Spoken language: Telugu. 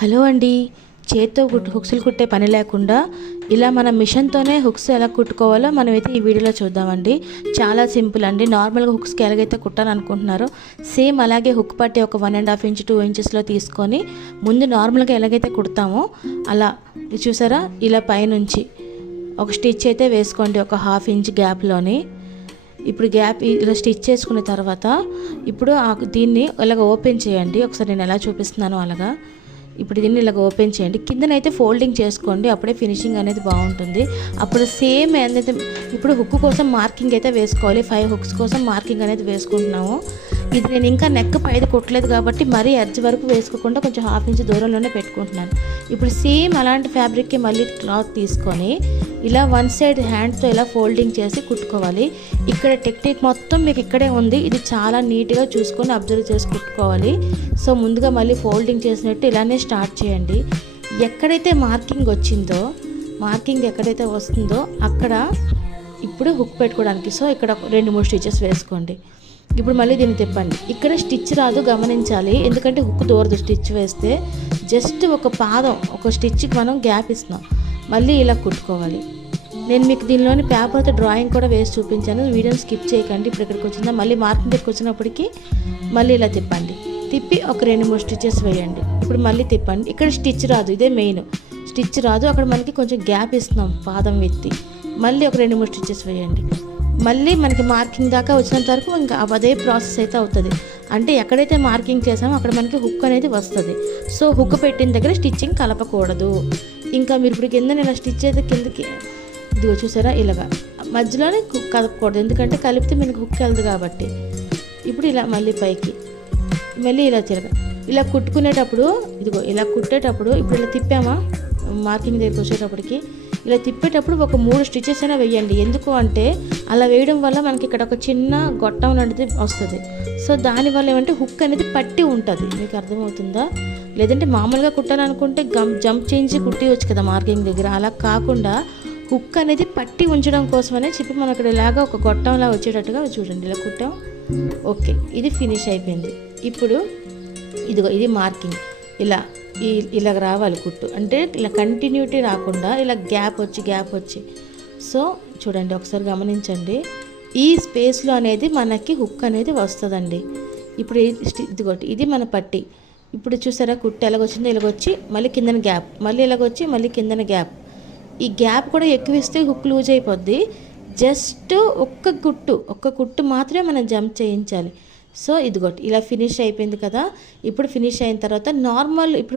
హలో అండి. చేత్తో హుక్స్లు కుట్టే పని లేకుండా ఇలా మన మిషన్తోనే హుక్స్ ఎలా కుట్టుకోవాలో మనమైతే ఈ వీడియోలో చూద్దామండి. చాలా సింపుల్ అండి. నార్మల్గా హుక్స్కి ఎలాగైతే కుట్టాలనుకుంటున్నారో సేమ్ అలాగే హుక్ పట్టి ఒక 1.5 ఇంచ్ 2 ఇంచెస్లో తీసుకొని ముందు నార్మల్గా ఎలాగైతే కుడతామో అలా చూసారా, ఇలా పైనుంచి ఒక స్టిచ్ అయితే వేసుకోండి ఒక 1/2 ఇంచ్ గ్యాప్లోని. ఇప్పుడు గ్యాప్ ఇలా స్టిచ్ చేసుకున్న తర్వాత ఇప్పుడు దీన్ని ఇలాగ ఓపెన్ చేయండి. ఒకసారి నేను ఎలా చూపిస్తున్నానో అలాగా ఇప్పుడు దీన్ని ఇలాగ ఓపెన్ చేయండి. కిందనైతే ఫోల్డింగ్ చేసుకోండి, అప్పుడే ఫినిషింగ్ అనేది బాగుంటుంది. అప్పుడు సేమ్ ఏదైతే ఇప్పుడు హుక్ కోసం మార్కింగ్ అయితే వేసుకోవాలి. 5 హుక్స్ కోసం మార్కింగ్ అనేది వేసుకుంటున్నాము. ఇది నేను ఇంకా నెక్ పైది కుట్టలేదు కాబట్టి మరీ ఎడ్జ్ వరకు వేసుకోకుండా కొంచెం 1/2 ఇంచ్ దూరంలోనే పెట్టుకుంటున్నాను. ఇప్పుడు సేమ్ అలాంటి ఫ్యాబ్రిక్కి మళ్ళీ క్లాత్ తీసుకొని ఇలా వన్ సైడ్ హ్యాండ్తో ఇలా ఫోల్డింగ్ చేసి కుట్టుకోవాలి. ఇక్కడ టెక్నిక్ మొత్తం మీకు ఇక్కడే ఉంది. ఇది చాలా నీట్గా చూసుకొని అబ్జర్వ్ చేసి కుట్టుకోవాలి. సో ముందుగా మళ్ళీ ఫోల్డింగ్ చేసినట్టు ఇలానే స్టార్ట్ చేయండి. ఎక్కడైతే మార్కింగ్ వచ్చిందో, మార్కింగ్ ఎక్కడైతే వస్తుందో అక్కడ ఇప్పుడు హుక్ పెట్టుకోవడానికి సో ఇక్కడ 2-3 స్టిచెస్ వేసుకోండి. ఇప్పుడు మళ్ళీ దీన్ని తిప్పండి. ఇక్కడ స్టిచ్ రాదు, గమనించాలి. ఎందుకంటే హుక్ దూరదు. స్టిచ్ వేస్తే జస్ట్ ఒక పాదం ఒక స్టిచ్కి మనం గ్యాప్ ఇస్తున్నాం. మళ్ళీ ఇలా కుట్టుకోవాలి. నేను మీకు దీనిలోని పేపర్తో డ్రాయింగ్ కూడా వేసి చూపించాను, వీడియోని స్కిప్ చేయకండి. ఇప్పుడు ఇక్కడికి వచ్చిందా మళ్ళీ మార్కింగ్ దగ్గరికి వచ్చినప్పటికీ మళ్ళీ ఇలా తిప్పండి. తిప్పి ఒక 2-3 స్టిచెస్ వేయండి. ఇప్పుడు మళ్ళీ తిప్పండి. ఇక్కడ స్టిచ్ రాదు, ఇదే మెయిన్. స్టిచ్ రాదు, అక్కడ మనకి కొంచెం గ్యాప్ ఇస్తున్నాం పాదం ఎత్తి. మళ్ళీ ఒక 2-3 స్టిచెస్ వేయండి. మళ్ళీ మనకి మార్కింగ్ దాకా వచ్చినంత వరకు ఇంకా అదే ప్రాసెస్ అయితే అవుతుంది. అంటే ఎక్కడైతే మార్కింగ్ చేసామో అక్కడ మనకి హుక్ అనేది వస్తుంది. సో హుక్ పెట్టిన దగ్గర స్టిచ్చింగ్ కలపకూడదు. ఇంకా మీరు ఇప్పుడు కింద ఇలా స్టిచ్ అయితే కిందకి ఇదిగో చూసారా, ఇలాగా మధ్యలోనే కలపకూడదు, ఎందుకంటే కలిపితే మనకి హుక్ వెళ్దు కాబట్టి. ఇప్పుడు ఇలా మళ్ళీ పైకి మళ్ళీ ఇలా తిరగ ఇలా కుట్టుకునేటప్పుడు ఇదిగో ఇలా కుట్టేటప్పుడు ఇప్పుడు ఇలా తిప్పామా మార్కింగ్ దగ్గరికి వచ్చేటప్పటికి ఇలా తిప్పేటప్పుడు ఒక 3 స్టిచెస్ అయినా వేయండి. ఎందుకు అంటే అలా వేయడం వల్ల మనకి ఇక్కడ ఒక చిన్న గొట్టం లాంటిది వస్తుంది. సో దానివల్ల ఏమంటే హుక్ అనేది పట్టి ఉంటుంది. మీకు అర్థమవుతుందా? లేదంటే మామూలుగా కుట్టాలనుకుంటే జంప్ చేయించి కుట్టివచ్చు కదా మార్కింగ్ దగ్గర. అలా కాకుండా హుక్ అనేది పట్టి ఉంచడం కోసమనే చెప్పి మనం అక్కడ ఇలాగా ఒక గొట్టంలా వచ్చేటట్టుగా చూడండి. ఇలా కుట్టాం. ఓకే, ఇది ఫినిష్ అయిపోయింది. ఇప్పుడు ఇదిగో ఇది మార్కింగ్. ఇలాగ రావాలి కుట్టు. అంటే ఇలా కంటిన్యూటీ రాకుండా ఇలా గ్యాప్ వచ్చి సో చూడండి, ఒకసారి గమనించండి. ఈ స్పేస్లో అనేది మనకి హుక్ అనేది వస్తుందండి. ఇప్పుడు ఇదిగోటి ఇది మన పట్టి. ఇప్పుడు చూసారా కుట్టు ఎలాగొచ్చిందో, ఇలాగొచ్చి మళ్ళీ కిందన గ్యాప్, మళ్ళీ ఇలాగొచ్చి మళ్ళీ కిందన గ్యాప్. ఈ గ్యాప్ కూడా ఎక్కువ ఇస్తే హుక్ లూజ్ అయిపోద్ది. జస్ట్ ఒక్క కుట్టు మాత్రమే మనం జంప్ చేయించాలి. సో ఇదిగోటి ఇలా ఫినిష్ అయిపోయింది కదా. ఇప్పుడు ఫినిష్ అయిన తర్వాత నార్మల్ ఇప్పుడు